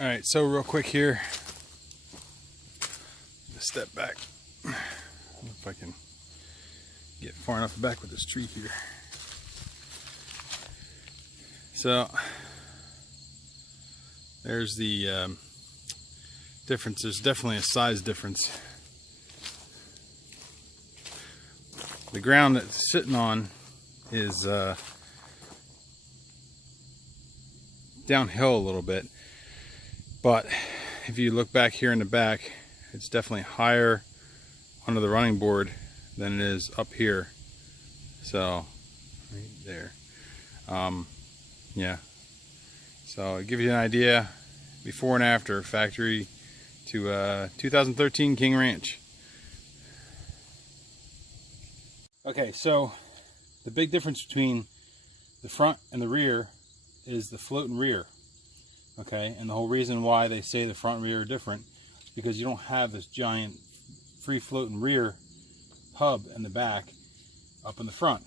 All right, so real quick here, step back. If I can get far enough back with this tree here. So there's the difference. There's definitely a size difference. The ground that it's sitting on is downhill a little bit, but if you look back here in the back, it's definitely higher under the running board than it is up here. So right there, yeah, so it gives you an idea before and after factory to 2013 King Ranch. Okay, so the big difference between the front and the rear is the float and rear. Okay, and the whole reason why they say the front and rear are different is because you don't have this giant free floating rear hub in the back up in the front.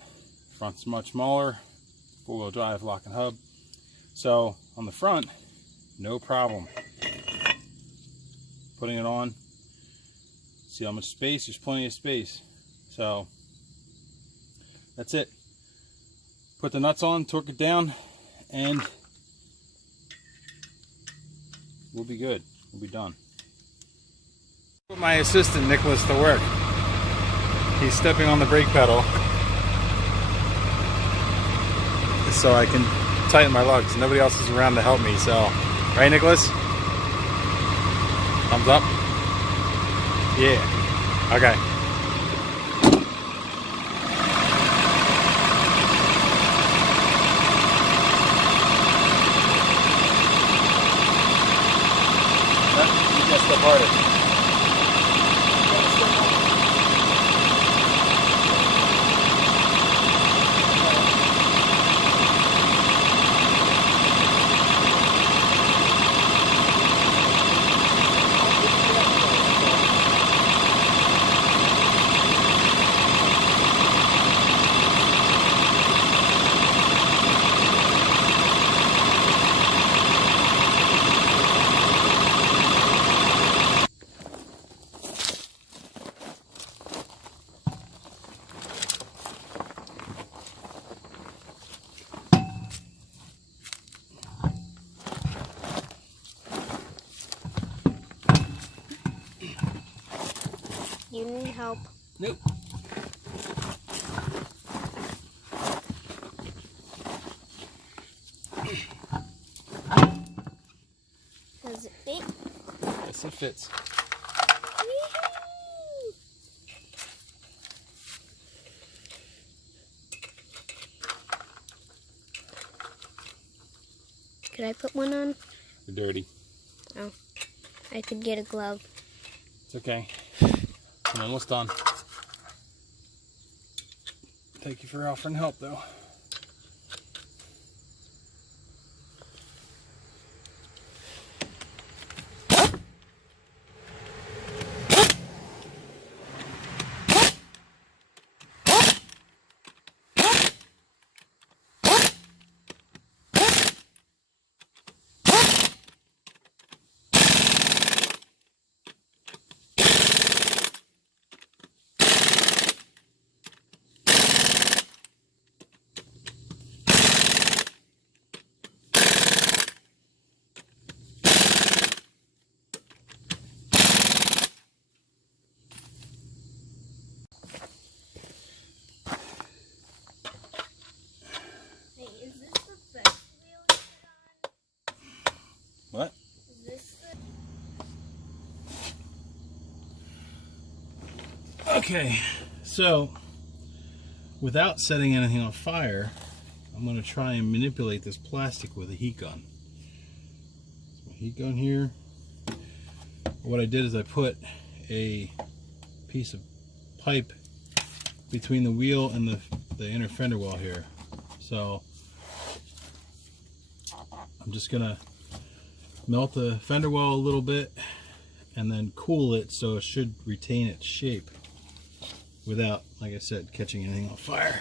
Front's much smaller, four-wheel drive lock and hub. So on the front, no problem. Putting it on, see how much space? There's plenty of space. So that's it. Put the nuts on, torque it down, and we'll be good. We'll be done. Put my assistant Nicholas to work. He's stepping on the brake pedal so I can tighten my lugs. Nobody else is around to help me, so right, Nicholas? Thumbs up? Yeah. Okay. You just step harder. You need help. Nope. Does it fit? Yes, it fits. Could I put one on? You're dirty. Oh, I could get a glove. It's okay. I'm almost done. Thank you for offering help, though. What? Is this the... Okay, so without setting anything on fire, I'm going to try and manipulate this plastic with a heat gun. So my heat gun here. What I did is I put a piece of pipe between the wheel and the inner fender well here. So I'm just going to melt the fender well a little bit and then cool it so it should retain its shape without, like I said, catching anything on fire.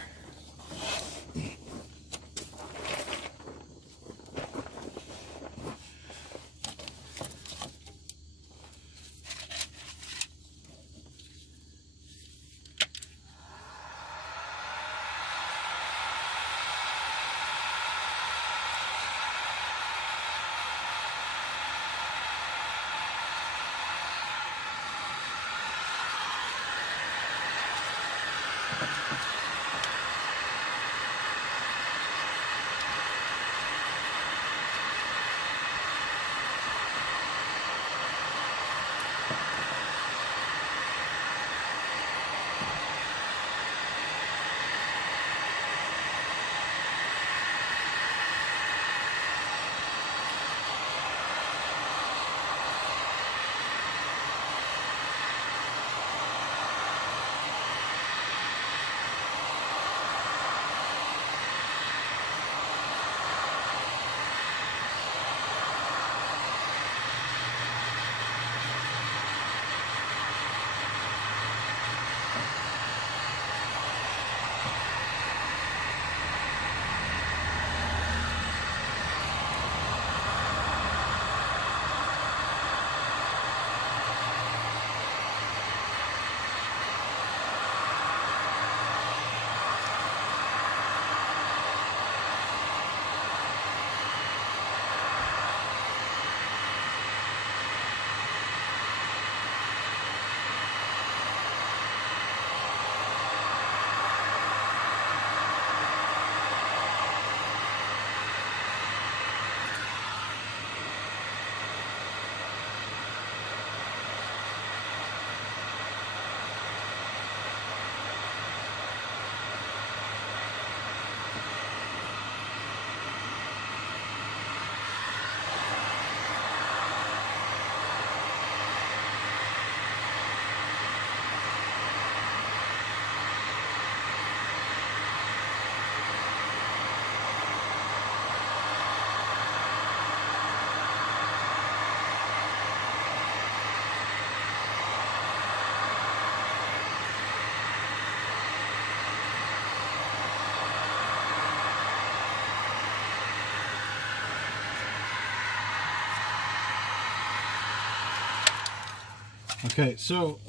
Okay, so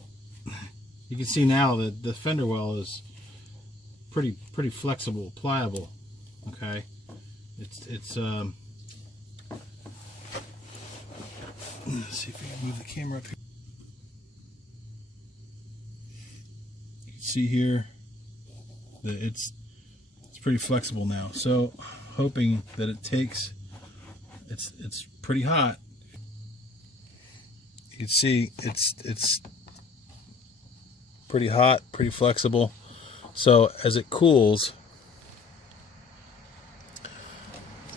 you can see now that the fender well is pretty flexible, pliable. Okay, it's let's see if we can move the camera up here. You can see here that it's pretty flexible now. So hoping that it takes, it's pretty hot. You can see it's pretty hot, pretty flexible. So as it cools,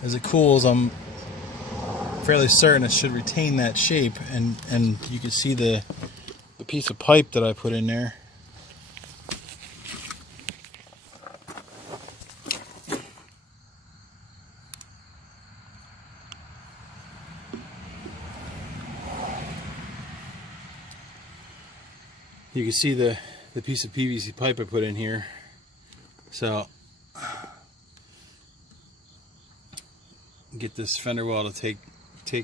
I'm fairly certain it should retain that shape, and you can see the piece of pipe that I put in there. You can see the piece of PVC pipe I put in here. So get this fender well to take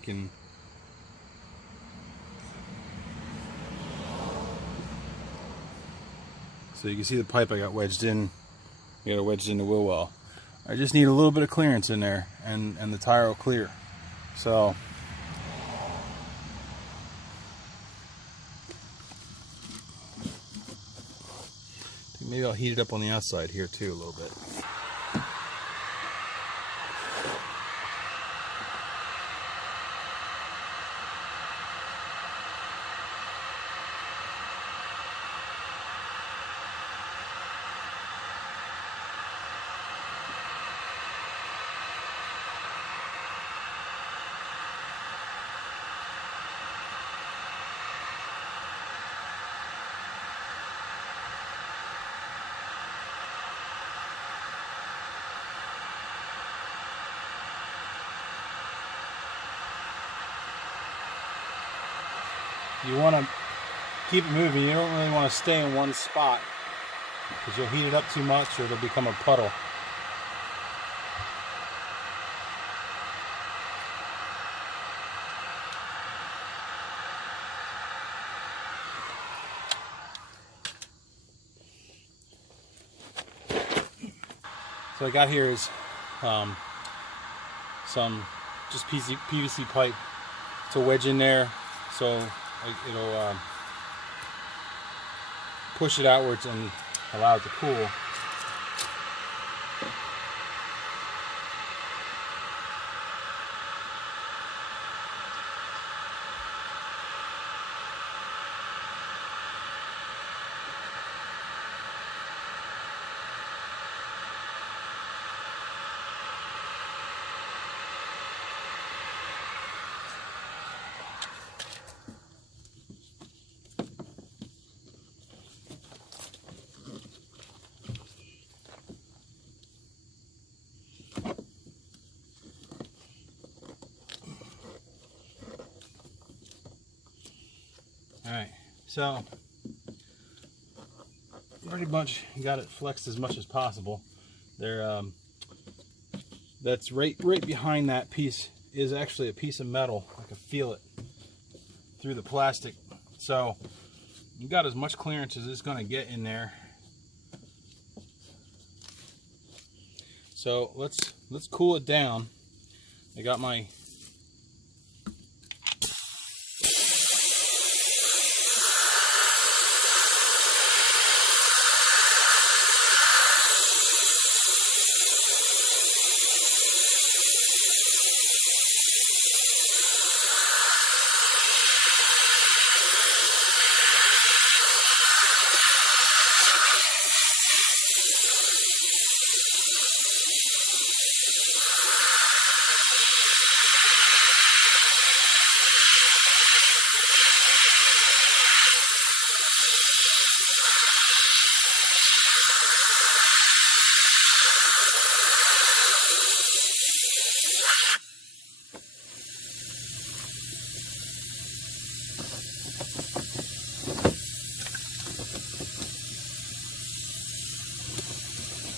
and so you can see the pipe I got wedged in. I got it wedged in the wheel well. I just need a little bit of clearance in there, and the tire will clear. So maybe I'll heat it up on the outside here too a little bit. You want to keep it moving. You don't really want to stay in one spot because you'll heat it up too much or it'll become a puddle. So what I got here is some just PVC pipe to wedge in there, so it'll push it outwards and allow it to cool. Alright, so pretty much got it flexed as much as possible. That's right behind that piece is actually a piece of metal. I can feel it through the plastic. So you got as much clearance as it's going to get in there. So let's cool it down. I got my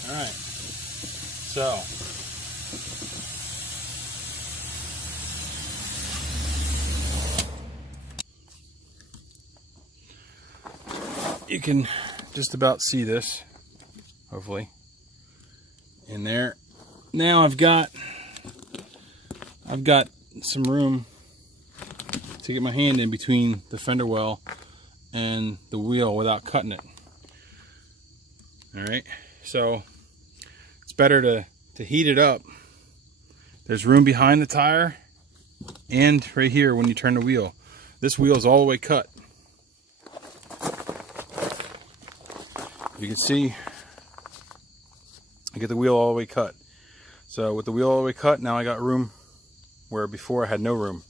Alright, so you can just about see this, hopefully, in there. Now I've got some room to get my hand in between the fender well and the wheel without cutting it. Alright, so it's better to heat it up. There's room behind the tire and right here when you turn the wheel. This wheel is all the way cut. You can see I get the wheel all the way cut. So with the wheel all the way cut, now I got room where before I had no room.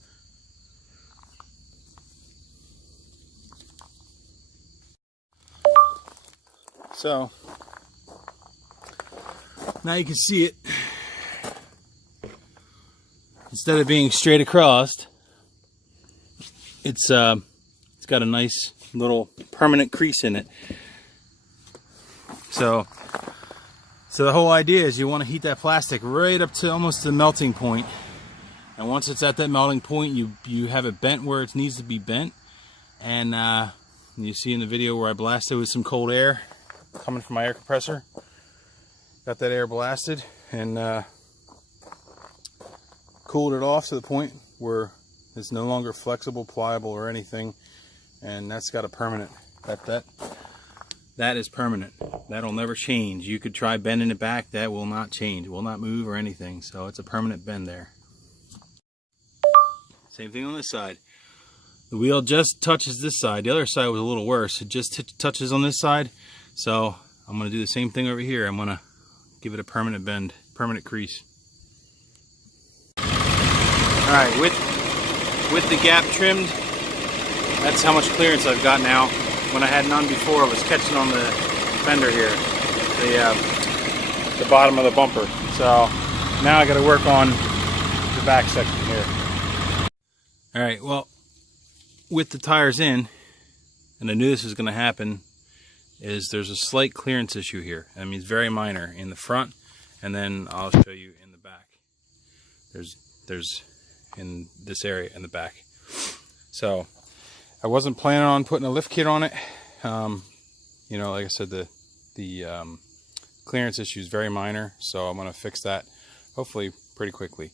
So now you can see it. Instead of being straight across, it's got a nice little permanent crease in it. So the whole idea is you want to heat that plastic right up to almost the melting point. And once it's at that melting point, you have it bent where it needs to be bent. And you see in the video where I blasted with some cold air coming from my air compressor. Got that air blasted and cooled it off to the point where it's no longer flexible, pliable, or anything. And that's got a permanent, that is permanent. That'll never change. You could try bending it back, that will not change. It will not move or anything. So it's a permanent bend there. Same thing on this side. The wheel just touches this side. The other side was a little worse. It just touches on this side. So I'm going to do the same thing over here. I'm going to give it a permanent bend, permanent crease. Alright, with the gap trimmed, that's how much clearance I've got now. When I had none before, I was catching on the fender here, the bottom of the bumper. So now I got to work on the back section here. Alright, well, with the tires in, and I knew this was going to happen, is there's a slight clearance issue here. I mean, it's very minor in the front, and then I'll show you in the back. There's in this area in the back. So I wasn't planning on putting a lift kit on it. You know, like I said, the clearance issue is very minor, so I'm going to fix that hopefully pretty quickly.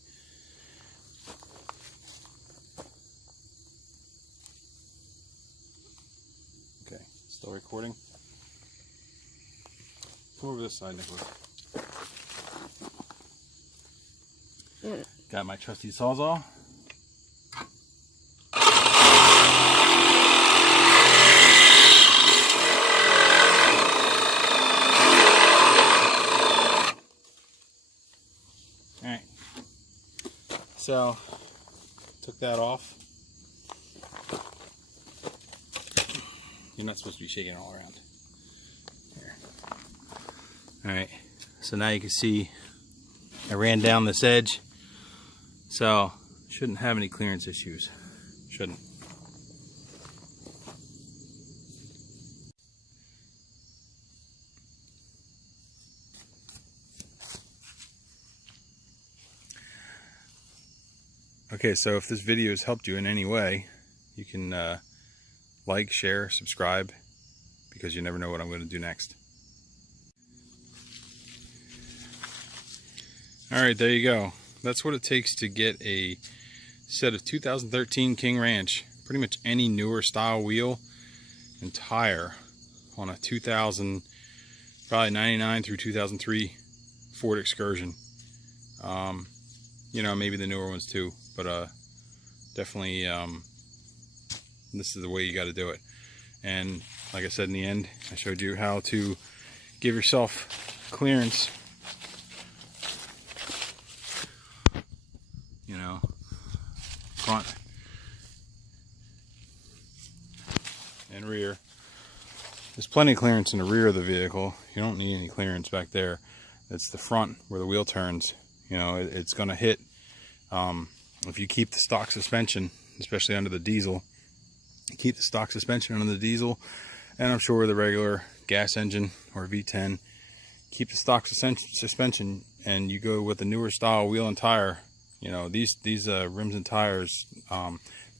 Okay, still recording. Come over this side, Nicholas. Got my trusty Sawzall. Alright, so took that off. You're not supposed to be shaking it all around. Here. Alright, so now you can see I ran down this edge. So, shouldn't have any clearance issues. Shouldn't. Okay, so if this video has helped you in any way, you can like, share, subscribe, because you never know what I'm going to do next. Alright, there you go. That's what it takes to get a set of 2013 King Ranch, pretty much any newer style wheel and tire on a 2000, probably 99 through 2003 Ford Excursion. You know, maybe the newer ones too, but definitely this is the way you got to do it. And like I said in the end, I showed you how to give yourself clearance. You know, front and rear. There's plenty of clearance in the rear of the vehicle. You don't need any clearance back there. It's the front where the wheel turns. You know, it's going to hit. If you keep the stock suspension, especially under the diesel, keep the stock suspension under the diesel, and I'm sure the regular gas engine or V10, keep the stock suspension, and you go with the newer style wheel and tire. You know, these rims and tires,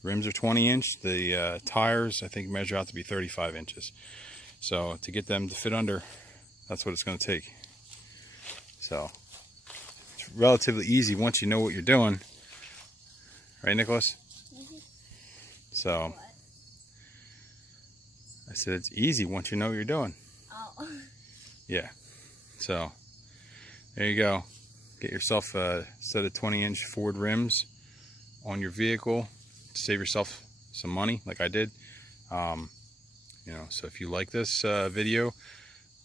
rims are 20 inch. The tires, I think, measure out to be 35 inches. So to get them to fit under, that's what it's going to take. So it's relatively easy once you know what you're doing. Right, Nicholas? So I said it's easy once you know what you're doing. Oh. Yeah. So there you go. Get yourself a set of 20-inch Ford rims on your vehicle to save yourself some money, like I did. You know, so if you like this video,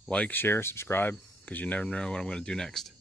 like, share, subscribe, because you never know what I'm going to do next.